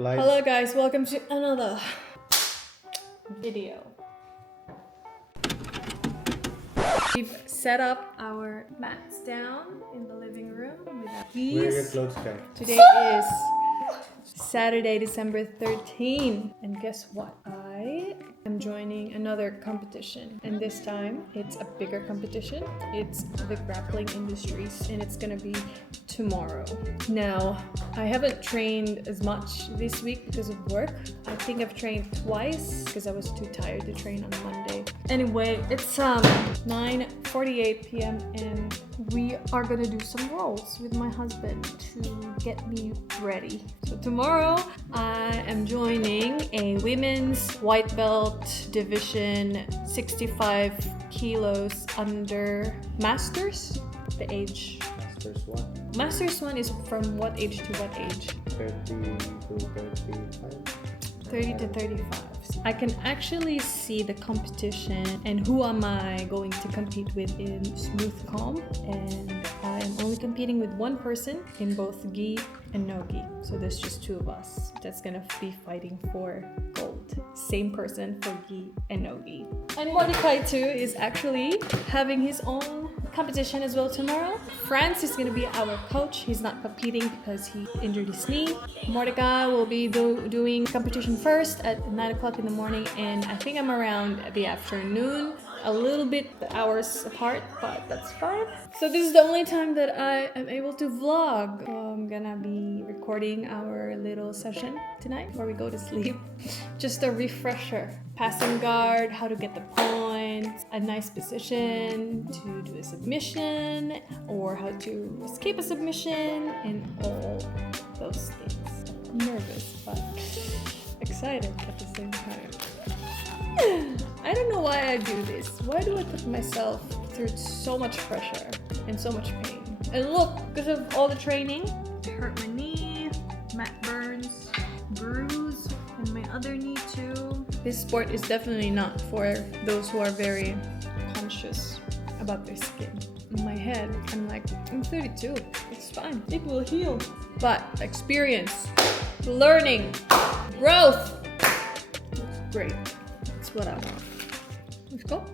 lights. Hello guys, welcome to another video. We've set up our mats down in the living room with our Where are your keys. clothes, Kai? Today is Saturday, December 13th, and guess what? I am joining another competition, and this time it's a bigger competition. It's the Grappling Industries, and it's gonna be tomorrow. Now, I haven't trained as much this week because of work. I think I've trained twice because I was too tired to train on Monday. Anyway, it's 9:48 p.m. and we are gonna do some rolls with my husband to get me ready. So tomorrow I am joining a women's white belt division 65 kilos under masters. The age. Masters what? Masters 1 is from what age to what age? 30 to 35. 30 to 35. I can actually see the competition and who am I going to compete with in smooth calm, and I am only competing with one person in both gi and no gi. So there's just two of us that's gonna be fighting for gold. Same person for gi and no gi. And Mordecai too is actually having his own competition as well tomorrow. France is gonna be our coach. He's not competing because he injured his knee. Mordecai will be doing competition first at 9 o'clock in the morning, and I think I'm around the afternoon. A little bit hours apart, but that's fine. So this is the only time that I am able to vlog. So I'm gonna be recording our little session tonight before we go to sleep. Just a refresher. Passing guard, how to get the points, a nice position to do a submission, or how to escape a submission, and all those things. I'm nervous, but excited at the same time. I don't know why I do this. Why do I put myself through so much pressure and so much pain? And look, because of all the training, I hurt my knee, Matt Burns, bruise, and my other knee too. This sport is definitely not for those who are very conscious about their skin. In my head, I'm like, I'm 32. It's fine. It will heal. But experience, learning, growth, it's great. That's what I want. Let's go.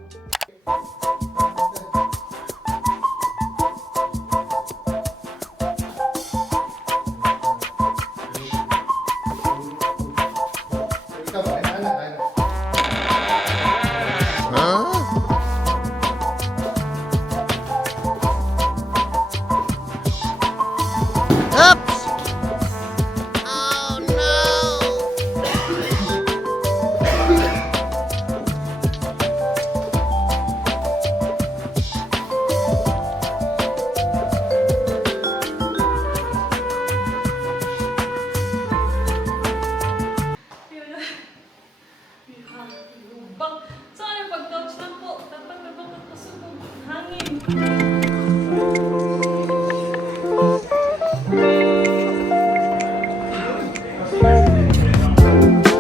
Sana pag-touch lang po, dapat napapasubog hangin.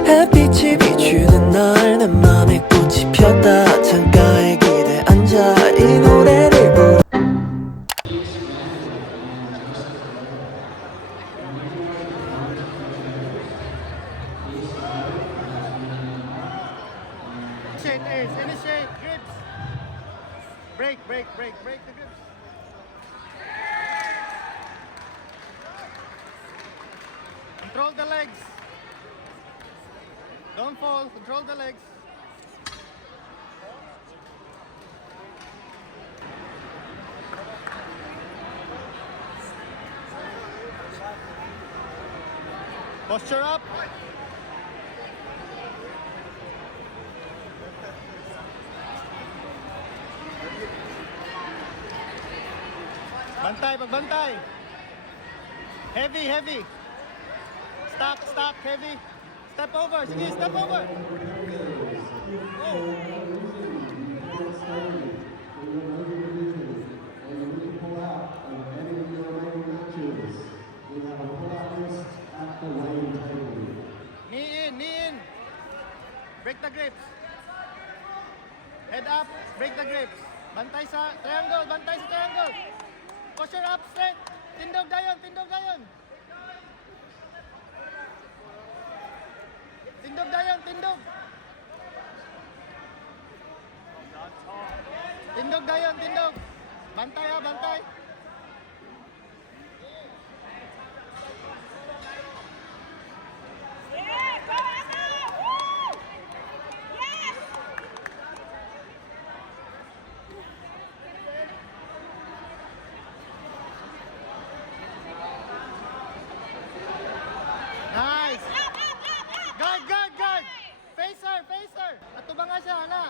햇빛이 비추는 날 내 맘에 꽃이 폈다 창가에 기대 앉아 이 노래를 부르 Initiate, grips. Break the grips. Control the legs. Don't fall, control the legs. Posture up. Bantay, pagbantay. Heavy. Stop, heavy. Step over, sige, step over. Oh. Knee in. Break the grips. Head up, break the grips. Bantay sa triangle. Posture up straight. Tindog dayon. tindog dayon, tindog. Tindog dayon, tindog. Bantay ha, bantay. Nice! Guard, guard, guard! Facer, facer! Atubangan siya, hala!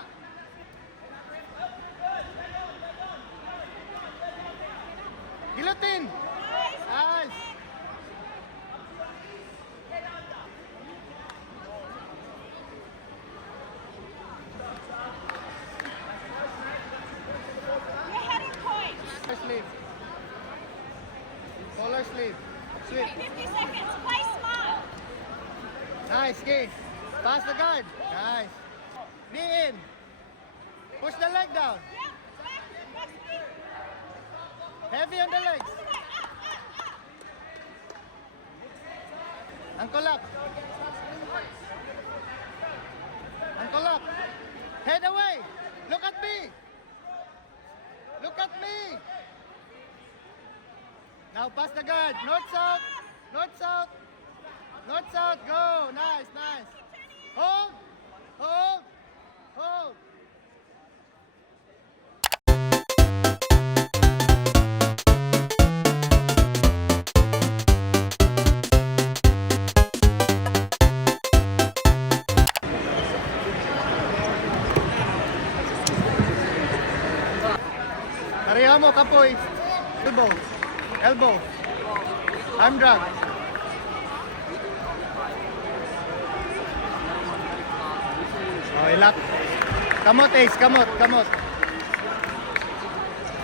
Gilutin! Nice! You're heading point. Collar sleeve. Collar sleeve. Sweep. 50 seconds. Play smart. Nice, okay. Pass the guard. Nice. Knee in. Push the leg down. Yep. Back speed. Heavy on the legs. All the way. Up. Ankle up. Ankle up. Head away. Look at me. Look at me. Now pass the guard. North, south. North, south. North, south. Go. Nice, nice. Hold. Hold. Hold. Pareha mo, kapoy. Elbow. Elbow. Arm drag. Oh, ilak. Kamot, Ace. Kamot, kamot.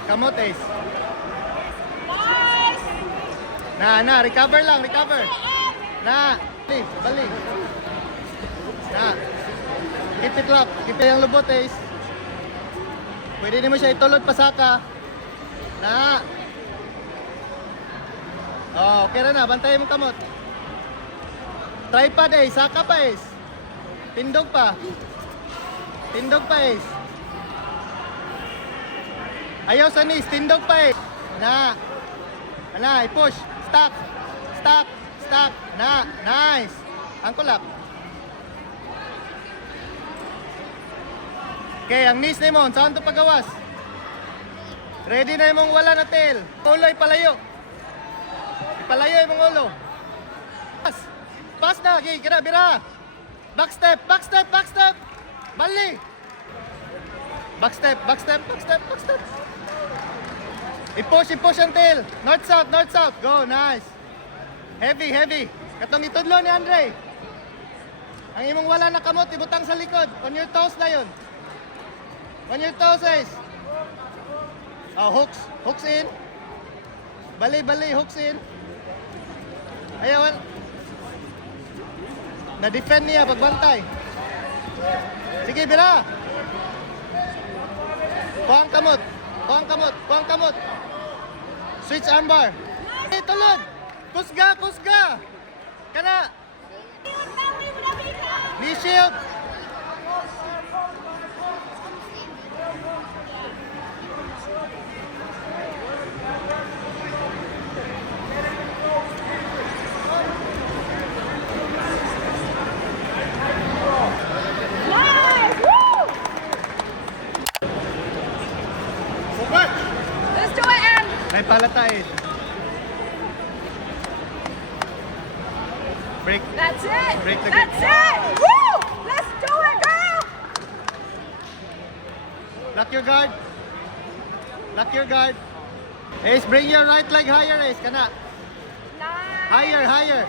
Kamot, Ace. Nice. Na, recover lang, recover. Na, balik, balik. Na. Keep it lock. Keep it yung lubot, Ace. Pwede din mo siya itulod pasaka. Na. Oh, okay na na. Bantayan mo kamot. Tripod, Ace. Saka pa, Ace. Tindog pa. Tindog pa, Ace. Ayaw sa knees. Tindog pa, Ace. Na. Na, i-push. Stop. Stop. Stop. Na. Nice. Ankle up. Okay, ang knees na mo. Saan ito pagawas? Ready na yung wala na tail. Ulo, ipalayo. Ipalayo yung ulo. Pass. Pass na. Okay, kira, bira. Back step, back step, back step. Bali. Back step, back step, back step, back step. I-push, i-push ang tail. North, south, north, south. Go, nice. Heavy, heavy. Katong itudlo ni Andre. Ang imong wala na kamot, ibutang sa likod. On your toes na yun. On your toes, Ace. Oh, hooks. Hooks in. Bali, bali. Hooks in. Ayaw. Na-defend niya pagbantay. Sige, bira. Kuhang kamot. Kuhang kamot. Kuhang kamot. Switch armbar. Hey, tulod. Kusga, kusga. Kana. Knee shield. Nice. Woo. Let's do it, Em. May palatain. Break. That's it. Break the That's it. Woo. Let's do it, girl. Lock your guard. Lock your guard. Ace, bring your right leg higher, Ace. Kana. Nice. Higher, higher.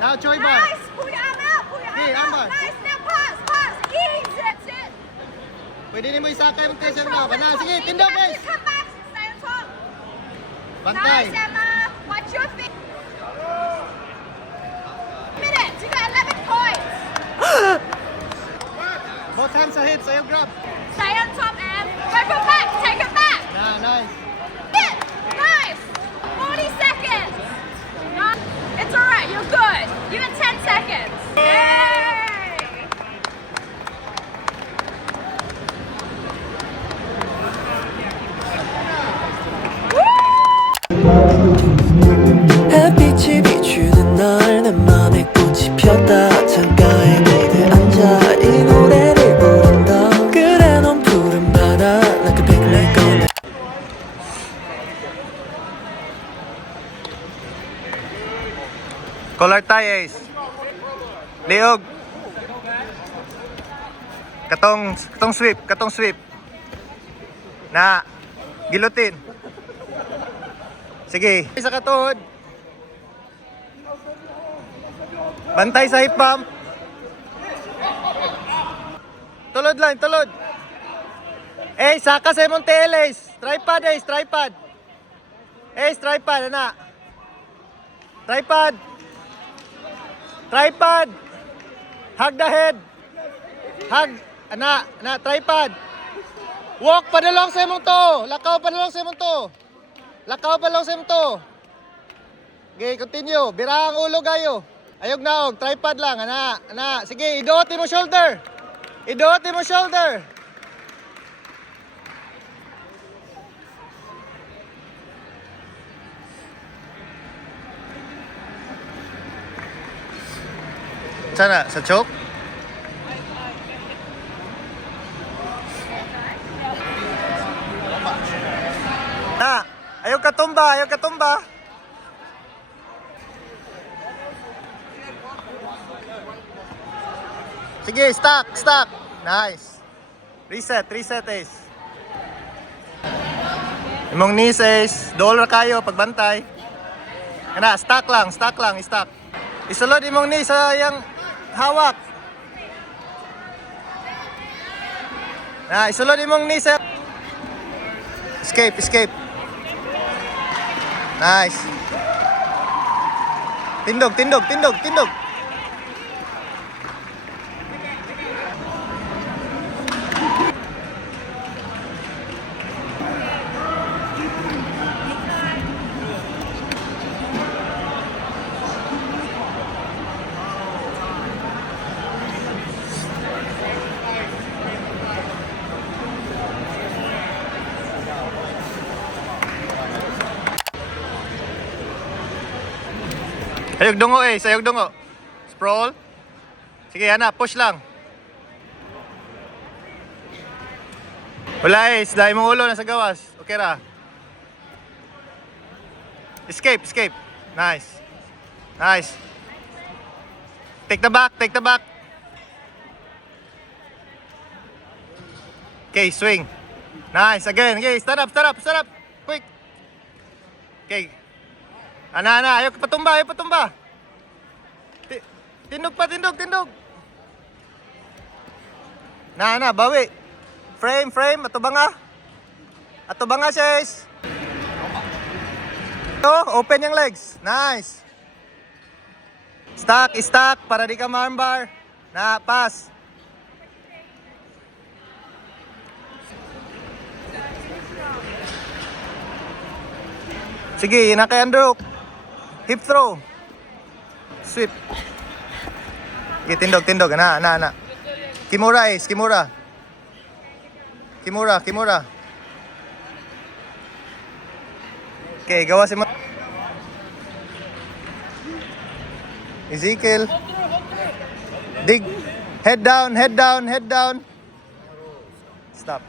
Now, Choi bar. Nice. Pull your arm out. Pull your Okay, arm armbar. out. Nice. Now pass. Pass. Ease. That's it. Pwede din mo isakay yung tension Control mo. Kana, it. sige, You tindog, have to Ace. come back. Stay on top. Bantay. Nice, Emma. Watch your feet. Minutes. You got 11 points. Both hands ahead, so you grab. Stay on top, Em. Go for back. Take it back. Na, nice. Hit. Nice. 40 seconds. No, it's all right. You're good. You got 10 seconds. Yeah. 꽃이 폈다 창가에 기대 앉아 이 노래를 부른다 그래 넌 푸른 바다 like a picnic on the Color tie, Ace. Liog. Katong sweep. Na, gilutin. Sige, sa katuhod. Bantay sa hip bump. Tulod lang, tulod. Saka sa imong tail, Ace. Tripod, Ace, tripod. Ace, tripod, ana. Tripod. Tripod. Hug the head. Hug. Ana, tripod. Walk padalong sa imong to. Lakaw padalong sa imong to. Lakaw padalong sa imong to. Okay, continue. Bira ang ulo gayo. Ayog na og, tripod lang. Ana. Sige, iduot mo shoulder. Iduot mo shoulder. Sana, sa choke? Ayaw ka tumba. Sige, stock. Nice. Reset, Ace. Imong knees, Ace. Dollar kayo, pagbantay. Stock lang. Isulod imong knees sa yang hawak. Isulod imong knees sa... Escape. Nice. Tindog. Ayog dungo. Sprawl. Sige, push lang. Wala, Ace. Dahil mong ulo na sa gawas. Okay ra. Escape. Nice. Take the back. Okay, swing. Nice. Again. Okay, stand up. Quick. Okay. Ana, ayaw ka patumba. Tindog. Na, bawi. Frame, atubanga siya, Ace. Open yung legs. Nice. Stack, para di ka ma-armbar. Pass. Sige, kay underhook. Hip throw. Sweep. Okay, tindog. Ana. Kimura, Ace. Kimura. Okay, gawa si Ezekiel. Dig. Head down. Stop.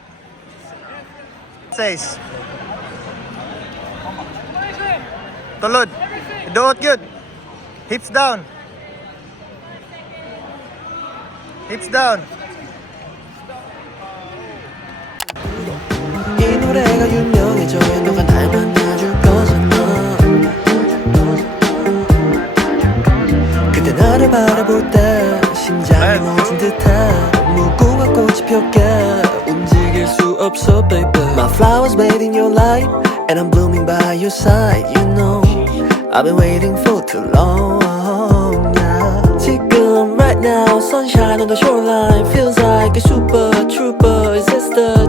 6. Tulod. Iduot good. Hips down. 이 노래가 유명해져야 너가 날 만나줄 거잖아 그때 나를 바라볼 때 심장이 멎은 듯한 무궁화 꽃이 폈게 움직일 수 없어 baby My flowers made in your light And I'm blooming by your side You know I've been waiting for too long yeah. 지금 right now Sunshine on the shoreline Feels like a super trooper Is this the